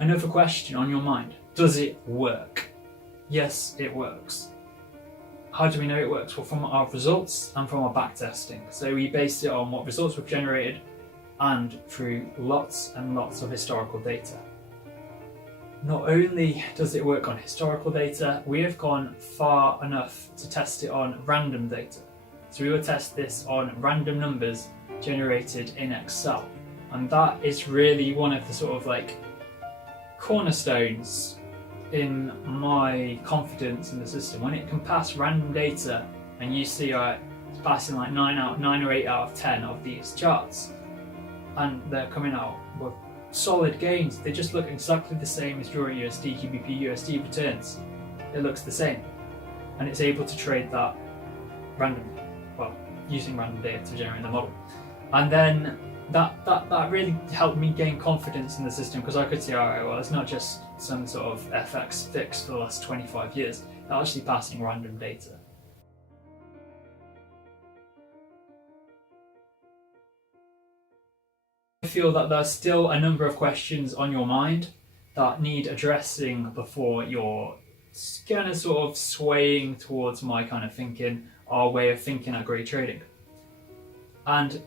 Another question on your mind: does it work? Yes, it works. How do we know it works? Well, from our results and from our backtesting. So we based it on what results we've generated and through lots and lots of historical data. Not only does it work on historical data, we have gone far enough to test it on random data. So we will test this on random numbers generated in Excel. And that is really one of the sort of like cornerstones in my confidence in the system. When it can pass random data and you see it's passing like 9 or 8 out of 10 of these charts, and they're coming out with solid gains. They just look exactly the same as your USD, GBP, USD returns. It looks the same, and it's able to trade that randomly, well, using random data to generate the model. And then that really helped me gain confidence in the system, because I could see, alright, well, it's not just some sort of FX fix for the last 25 years. They're actually passing random data. I feel that there's still a number of questions on your mind that need addressing before you're kind of sort of swaying towards my kind of thinking, our way of thinking at Grey Trading. And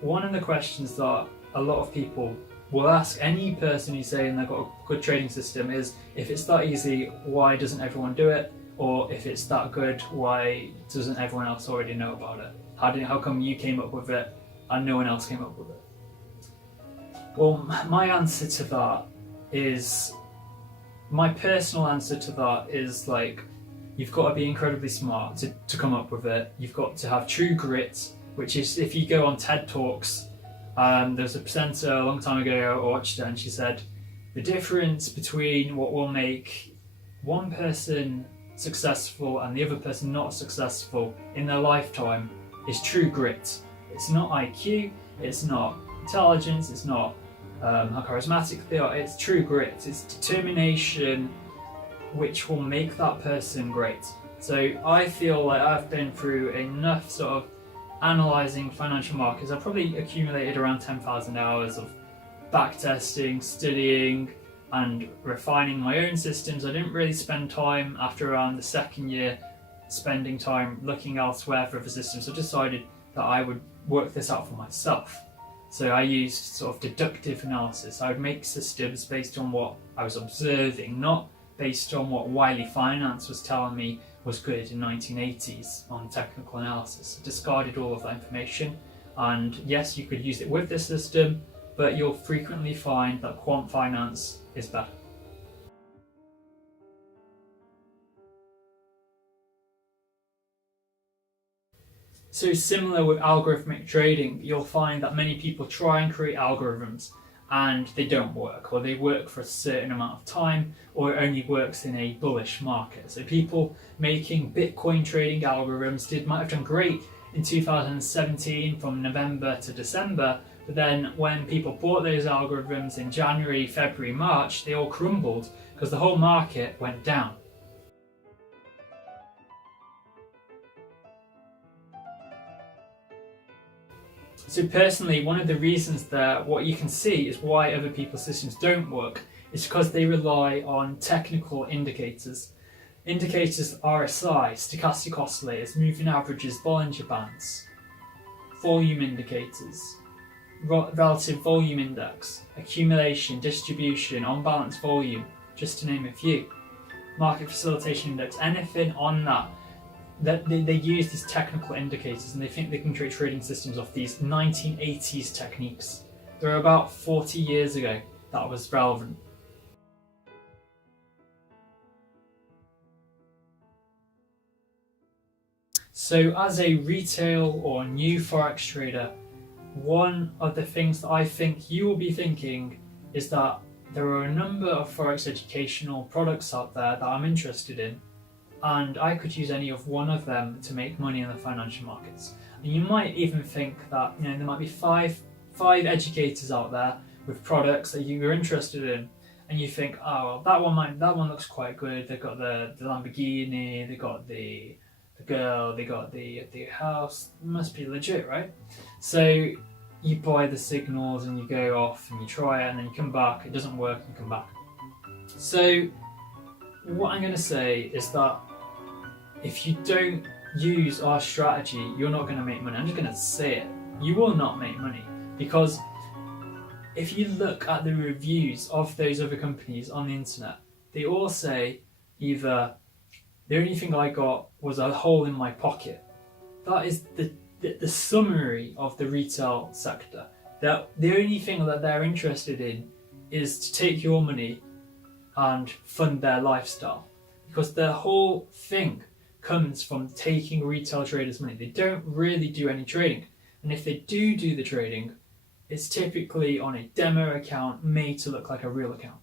one of the questions that a lot of people will ask any person who's saying they've got a good trading system is, if it's that easy, why doesn't everyone do it? Or if it's that good, why doesn't everyone else already know about it? How come you came up with it and no one else came up with it? Well, my answer to that is, my personal answer to that is like, you've got to be incredibly smart to come up with it. You've got to have true grit, which is, if you go on TED Talks, there's a presenter a long time ago, I watched her, and she said, the difference between what will make one person successful and the other person not successful in their lifetime is true grit. It's not IQ, it's not intelligence, it's not how charismatic they are, it's true grit, it's determination which will make that person great. So I feel like I've been through enough sort of analysing financial markets. I've probably accumulated around 10,000 hours of backtesting, studying and refining my own systems. I didn't really spend time after around the second year spending time looking elsewhere for other systems. So I decided that I would work this out for myself. So I used sort of deductive analysis. I would make systems based on what I was observing, not based on what Wiley Finance was telling me was good in 1980s on technical analysis. I discarded all of that information, and yes, you could use it with this system, but you'll frequently find that quant finance is better. So similar with algorithmic trading, you'll find that many people try and create algorithms and they don't work, or they work for a certain amount of time, or it only works in a bullish market. So people making Bitcoin trading algorithms might have done great in 2017 from November to December, but then when people bought those algorithms in January, February, March, they all crumbled because the whole market went down. So personally, one of the reasons that what you can see is why other people's systems don't work is because they rely on technical indicators. Indicators RSI, stochastic oscillators, moving averages, Bollinger Bands, volume indicators, relative volume index, accumulation, distribution, on-balance volume, just to name a few. Market facilitation index, anything on that they use these technical indicators, and they think they can create trading systems off these 1980s techniques. They're about 40 years ago that was relevant. So as a retail or new Forex trader, one of the things that I think you will be thinking is that there are a number of Forex educational products out there that I'm interested in, and I could use any of one of them to make money in the financial markets. And you might even think that there might be five educators out there with products that you're interested in, and you think, oh well, that one looks quite good. They've got the Lamborghini, they got the girl, they got the house. It must be legit, right? So you buy the signals and you go off and you try it, and then you come back. It doesn't work, and you come back. So what I'm going to say is that if you don't use our strategy, you're not going to make money. I'm just going to say it. You will not make money, because if you look at the reviews of those other companies on the internet, they all say either the only thing I got was a hole in my pocket. That is the summary of the retail sector. That the only thing that they're interested in is to take your money and fund their lifestyle, because their whole thing comes from taking retail traders' money. They don't really do any trading, and if they do the trading, it's typically on a demo account made to look like a real account.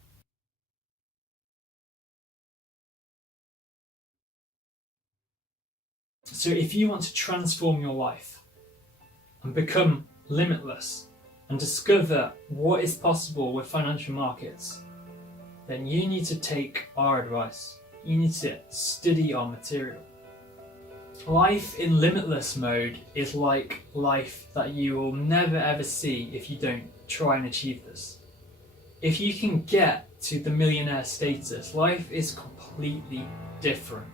So if you want to transform your life and become limitless and discover what is possible with financial markets, then you need to take our advice. You need to study our material. Life in limitless mode is like life that you will never ever see if you don't try and achieve this. If you can get to the millionaire status, life is completely different.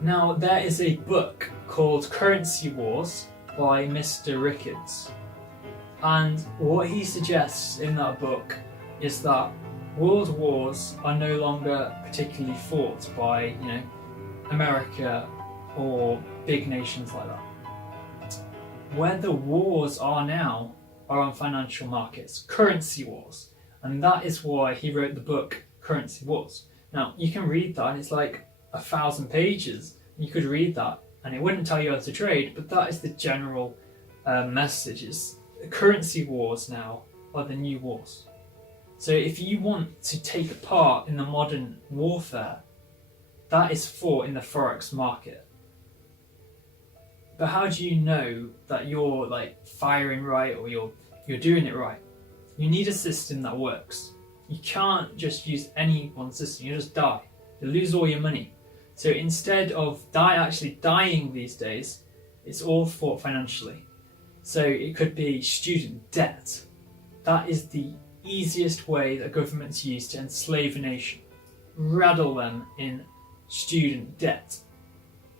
Now, there is a book called Currency Wars by Mr. Rickards, and what he suggests in that book is that world wars are no longer particularly fought by, America or big nations like that. Where the wars are now are on financial markets, currency wars, and that is why he wrote the book Currency Wars. Now, you can read that, and it's like 1,000 pages. You could read that and it wouldn't tell you how to trade, but that is the general message. Is currency wars now are the new wars. So if you want to take part in the modern warfare, that is fought in the Forex market. But how do you know that you're firing right or you're doing it right? You need a system that works. You can't just use any one system. You just die. You lose all your money. So instead of actually dying these days, it's all fought financially. So it could be student debt. That is the easiest way that governments use to enslave a nation. Rattle them in student debt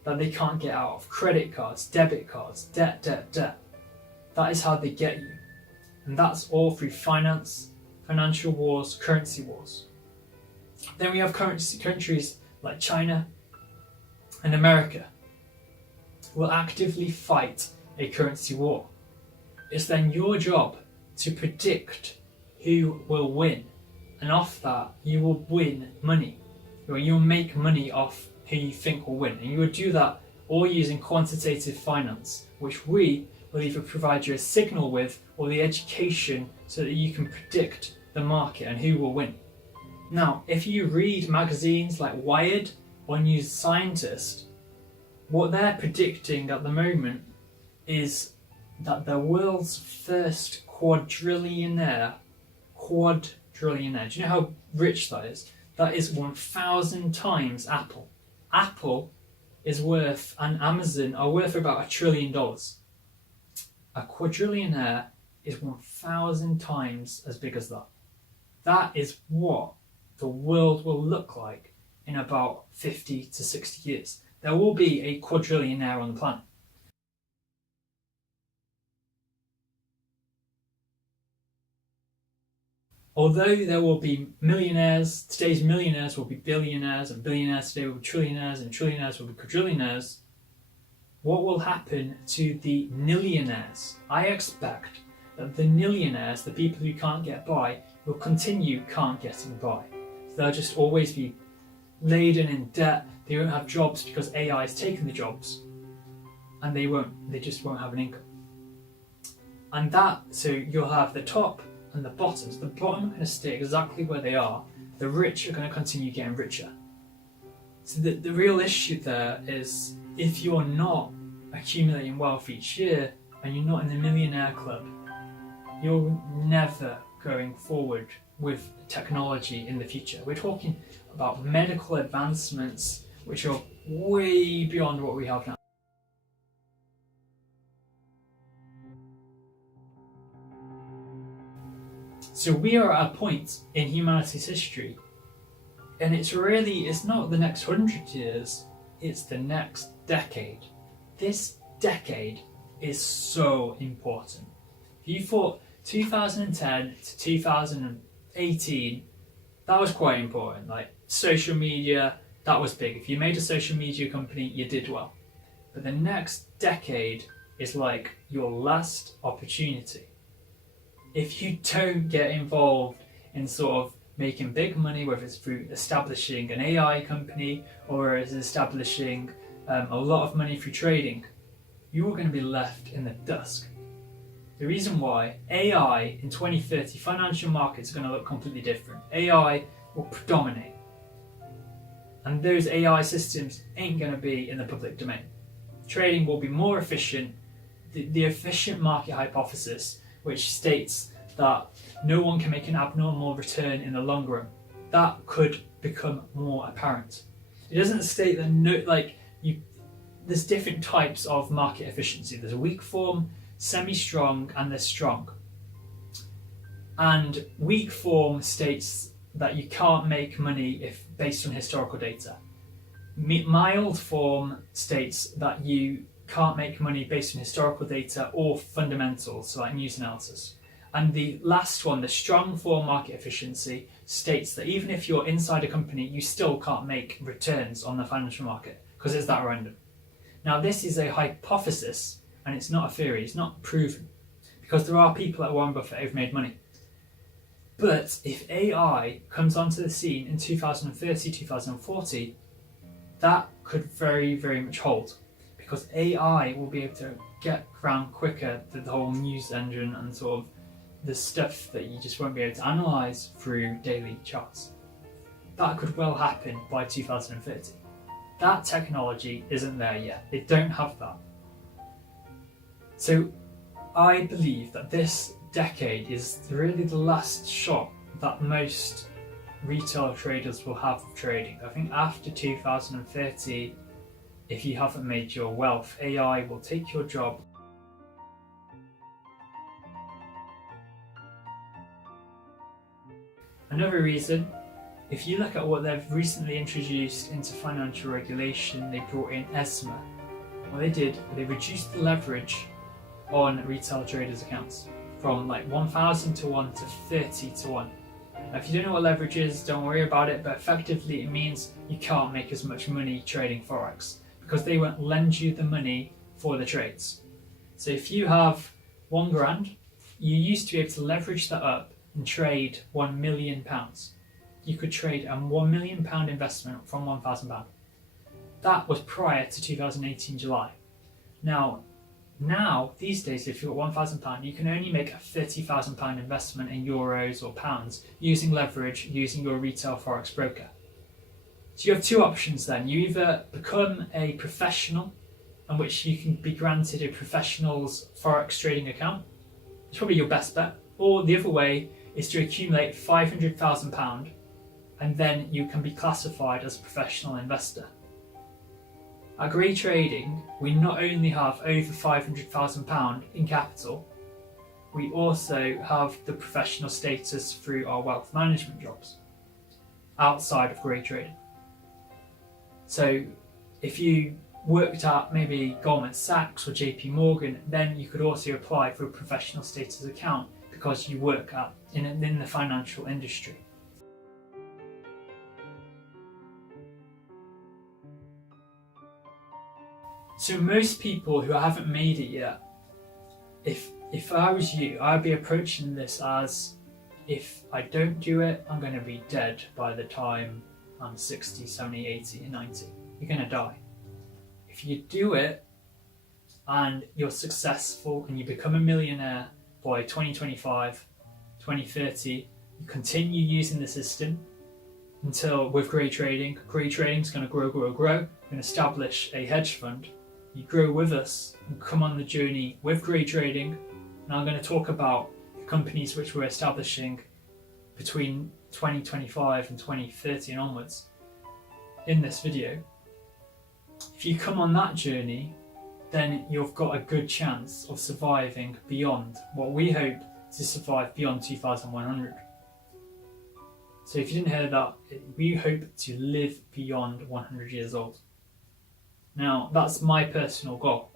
that they can't get out of. Credit cards, debit cards, debt. That is how they get you. And that's all through finance, financial wars, currency wars. Then we have countries like China and America will actively fight a currency war. It's then your job to predict who will win, and off that you will win money. You'll make money off who you think will win, and you will do that all using quantitative finance, which we will either provide you a signal with or the education so that you can predict the market and who will win. Now, if you read magazines like Wired or New Scientist, what they're predicting at the moment is that the world's first quadrillionaire, do you know how rich that is? That is 1,000 times Apple. Apple is worth, and Amazon are worth about $1 trillion. A quadrillionaire is 1,000 times as big as that. That is what the world will look like in about 50 to 60 years. There will be a quadrillionaire on the planet. Although there will be millionaires, today's millionaires will be billionaires, and billionaires today will be trillionaires, and trillionaires will be quadrillionaires, what will happen to the millionaires? I expect that the millionaires, the people who can't get by, will continue can't getting by. So they'll just always be laden in debt. They won't have jobs because AI has taken the jobs, and they just won't have an income. And so you'll have the top and the bottoms. The bottom are going to stay exactly where they are. The rich are going to continue getting richer. So the real issue there is, if you're not accumulating wealth each year and you're not in the millionaire club, you're never going forward with technology in the future. We're talking about medical advancements which are way beyond what we have now. So we are at a point in humanity's history, and it's not the next 100 years, it's the next decade. This decade is so important. If you thought 2010 to 2018, that was quite important. Like social media, that was big. If you made a social media company, you did well. But the next decade is like your last opportunity. If you don't get involved in sort of making big money, whether it's through establishing an AI company or it's establishing a lot of money through trading, you're going to be left in the dust. The reason why AI in 2030, financial markets are going to look completely different. AI will predominate. And those AI systems ain't going to be in the public domain. Trading will be more efficient. The efficient market hypothesis, which states that no one can make an abnormal return in the long run, that could become more apparent. It doesn't state that there's different types of market efficiency. There's a weak form, semi-strong, and there's strong. And weak form states that you can't make money if based on historical data. Mild form states that you can't make money based on historical data or fundamentals, so like news analysis. And the last one, the strong form market efficiency, states that even if you're inside a company, you still can't make returns on the financial market because it's that random. Now, this is a hypothesis and it's not a theory, it's not proven, because there are people like Warren Buffett who've made money. But if AI comes onto the scene in 2030, 2040, that could very, very much hold, because AI will be able to get around quicker to the whole news engine and sort of the stuff that you just won't be able to analyse through daily charts. That could well happen by 2030. That technology isn't there yet. They don't have that. So I believe that this decade is really the last shot that most retail traders will have of trading. I think after 2030, if you haven't made your wealth, AI will take your job. Another reason, if you look at what they've recently introduced into financial regulation, they brought in ESMA. What they did, they reduced the leverage on retail traders' accounts from like 1,000 to 1 to 30 to 1. Now, if you don't know what leverage is, don't worry about it, but effectively it means you can't make as much money trading Forex because they won't lend you the money for the trades. So if you have £1,000, you used to be able to leverage that up and trade £1 million. You could trade a £1 million investment from £1,000. That was prior to 2018 July. Now, these days, if you've got £1,000, you can only make a £30,000 investment in euros or pounds using leverage, using your retail Forex broker. So you have two options then. You either become a professional, in which you can be granted a professional's Forex trading account. It's probably your best bet. Or the other way is to accumulate £500,000 and then you can be classified as a professional investor. At Grey Trading, we not only have over £500,000 in capital, we also have the professional status through our wealth management jobs outside of Grey Trading. So if you worked at maybe Goldman Sachs or JP Morgan, then you could also apply for a professional status account because you work in the financial industry. So most people who haven't made it yet, if I was you, I'd be approaching this as, if I don't do it, I'm going to be dead by the time I'm 60, 70, 80, and 90. You're going to die. If you do it and you're successful and you become a millionaire by 2025, 2030, you continue using the system until with Grey Trading is going to grow. We're going to establish a hedge fund. You grow with us and come on the journey with Grey Trading. And I'm going to talk about the companies which we're establishing between 2025 and 2030 and onwards in this video. If you come on that journey, then you've got a good chance of surviving beyond what we hope to survive beyond 2100. So if you didn't hear that, we hope to live beyond 100 years old. Now, that's my personal goal.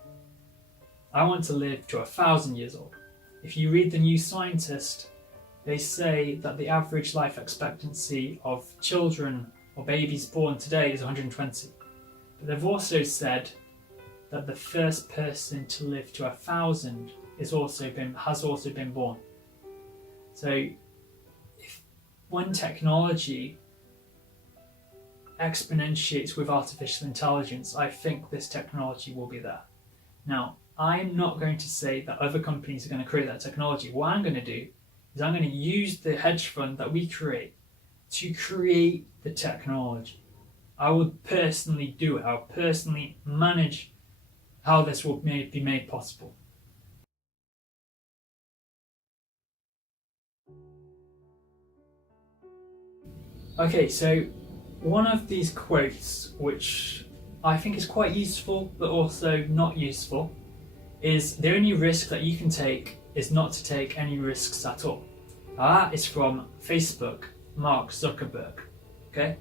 I want to live to 1,000 years old. If you read The New Scientist, they say that the average life expectancy of children or babies born today is 120. But they've also said that the first person to live to 1,000 has also been born. So when technology exponentiates with artificial intelligence, I think this technology will be there. Now, I'm not going to say that other companies are going to create that technology. What I'm going to do is I'm going to use the hedge fund that we create to create the technology. I will personally do it. I'll personally manage how this will be made possible. Okay, so one of these quotes, which I think is quite useful but also not useful, is the only risk that you can take is not to take any risks at all. That is from Facebook, Mark Zuckerberg. Okay?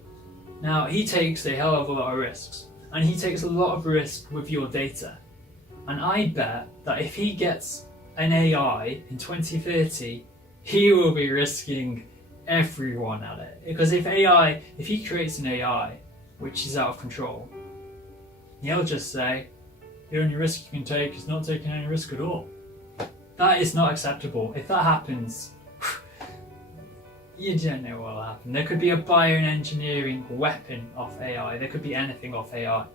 Now, he takes a hell of a lot of risks, and he takes a lot of risk with your data. And I bet that if he gets an AI in 2030, he will be risking everyone at it. Because if he creates an AI which is out of control, he'll just say, the only risk you can take is not taking any risk at all. That is not acceptable. If that happens, you don't know what will happen. There could be a bioengineering weapon off AI. There could be anything off AI.